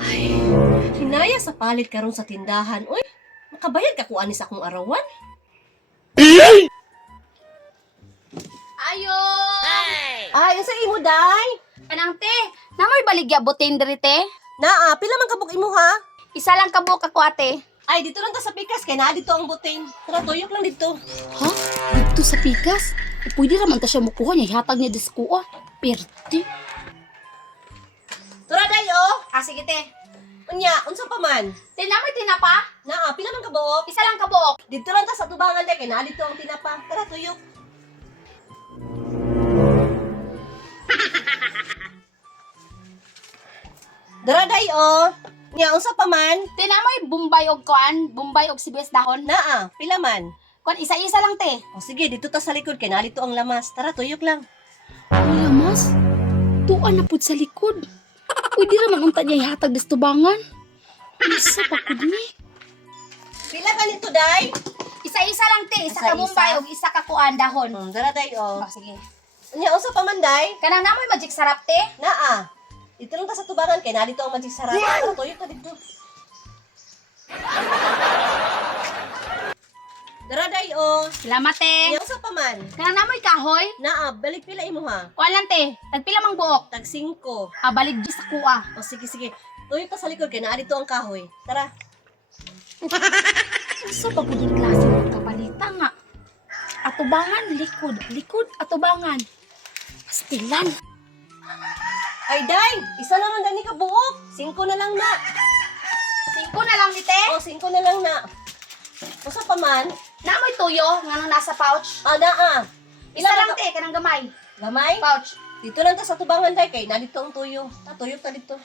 Ay, hinaya sa palit karon sa tindahan. Uy, makabayad ka kuan sa akong arawan? Ayo! Ay, sa imo day? Kanang te, namoy baligya butin diri te? Naa, pila man kabuk imo ha? Isa lang kabuk ako ate. Ay, dito lang ta sa pikas kay naa dito ang buting. Tara, tuyok lang dito. Ha? Dito sa pikas? Pwede raman ta siya mukuha niya, ihatag niya diskua. Perti. Tara day oh. Ah, sige te. Unya, unsa pa man? Te, namoy tinapa? Naa, pila man kabuk? Isa lang kabuk. Dito lang ta sa tubangan day kay naa dito ang tinapa. Tara, tuyok. Dara day oh. Nya, unsa pa man? Te, namoy bumbay og kuan, bumbay og sibuyas dahon. Naa, pila man? Kuan isa-isa lang te. O sige, dito ta sa likod kay naa dito ang lamas. Tara, tuyok lang. Ay, lamas. Tuan na pud sa likod. Pwede raman unta niya ihatag des tubangan. Isa pa pud ni. Pila ka nito day? Isa-isa lang te, isa ka Isa-isa? bumbay og isa ka kuan dahon. Dara day oh. Oh, sige. Nya, unsa pa man day? Kanang namoy magic sarap te. Naa. Dito lang ta sa tubangan kay naa dito ang magic sarap. Tara, tuyok ta dito. Dara day oh. Salamat te. Nya, unsa pa man? Kanang namoy kahoy. Naa, balik pila imo ha? Kuan lang te, tagpila mang buok. Tag 5. O Balig di sa kuha. sige, sige. Tuyok ta sa likod kay naa dito ang kahoy. Tara. Sa paguding klase ng kapalita nga. Atubangan, likod, likod, atubangan. Pastilan. Ay day, isa lang ang gani ka buok. 5 na lang na. 5 na lang ni te. O 5 na lang na. Unsa pa man? Namoy tuyo, nga nang nasa pouch. Naa. Isa lang te, kanang gamay. Gamay? Pouch. Dito lang ta sa tubangan day kay na dito ang tuyo. Tuyok ta dito.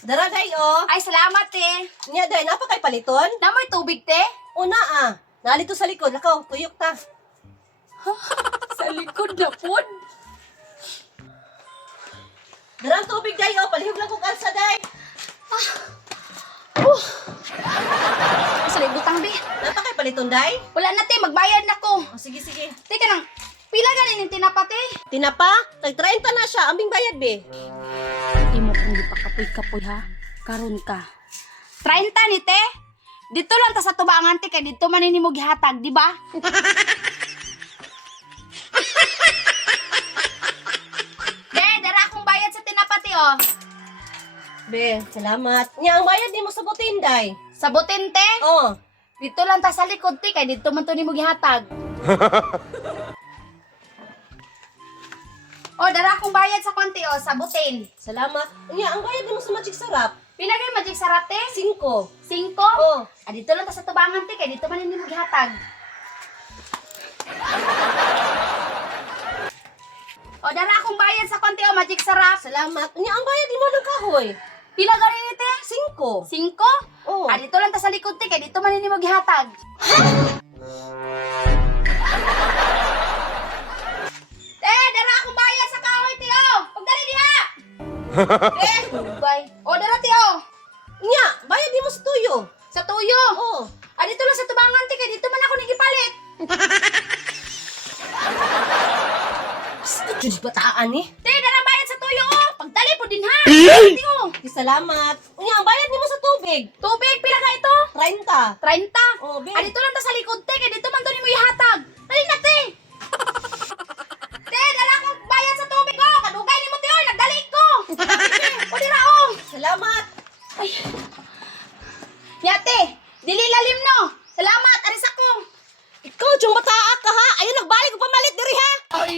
Dara day oh. Ay, salamat te. Nya day, napa kay paliton? Namoy tubig te. Una Nalito sa likod, lakaw, tuyok ta. Sa likod na pod. Darang tubig day oh, palihog lang kong kalsa day. Sa butang be. Napa kay paliton day? Wala na te, magbayad na ko. O sige, sige. Teka nang, pila ganin yung tinapa te? Tinapa? Tag 30 na siya, ambing bayad be. Di mo kung di pa kapoy-kapoy ha. Karon ka. 30 ni te? Dito lang ta sa tubangan te, kay dito man ini mo gihatag, di ba? De, dara akong bayad sa tinapa te oh. Be, salamat. Nya, ang bayad ni mo sa butin day. Sabutin te? Oh, Dito lang ta sa likod te, kay dito man to nimo gihatag. Oh, dara akong bayad sa konti oh, sabutin. salamat. Nya, ang bayad ni mo sa magic sarap. Pinagay magic sarap te? 5. 5? Oh, Dito lang ta sa tubangan te, kay dito man nimo gihatag. Oh, dara akong bayad sa konti oh, magic sarap. salamat. Nya, ang bayad ni mo ng kahoy. Pila ganin ni te? 5. 5? Oh. Dito lang ta sa likod te, kay dito man nimo gihatag. Dara akong bayad sa kahoy te oh. Pagdali diha. Bye. Oh, dara te oh. Nya, bayad ni mo sa tuyo. Sa tuyo. Oh, Dito lang sa tubangan te, kay dito man ako nigipalit. Diyos bataan eh. Te, dara bayad sa tuyo oh. Pagdali po din ha. Te oh. Salamat. Nya, ang bayad ni mo sa tubig. Tubig, pila ka ito? 30. 30. Oh, be. Dito lang ta sa likod te, kay dito man to nimo ihatag. Dali na te. Te, dala akong bayad sa tubig oh. Kadugay nimo te oh, nagdali ko. O dira oh. Salamat. Ay. Yate, dili lalim no. Salamat, aris ako. Ikaw, diyong bataa ka ha. Ayun, nagbalik ko pamalit diri ha. Ay,